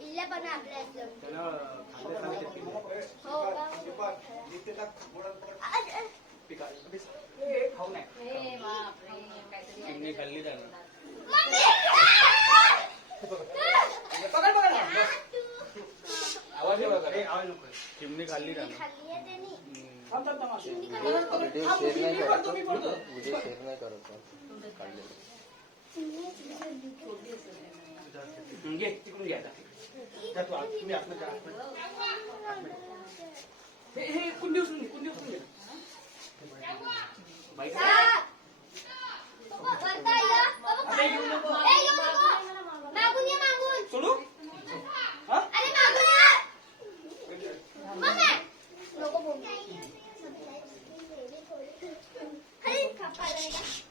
इल्ल्या पण आपल्या चिमणी खाल्ली त्यानं. आवाज नको. चिमणी खाल्ली त्यानं. व्हिडिओ शेअर नाही करत, व्हिडिओ शेअर नाही करत काढलेलं. घे तिकडून घ्या. हे कुंडी उचलून घे.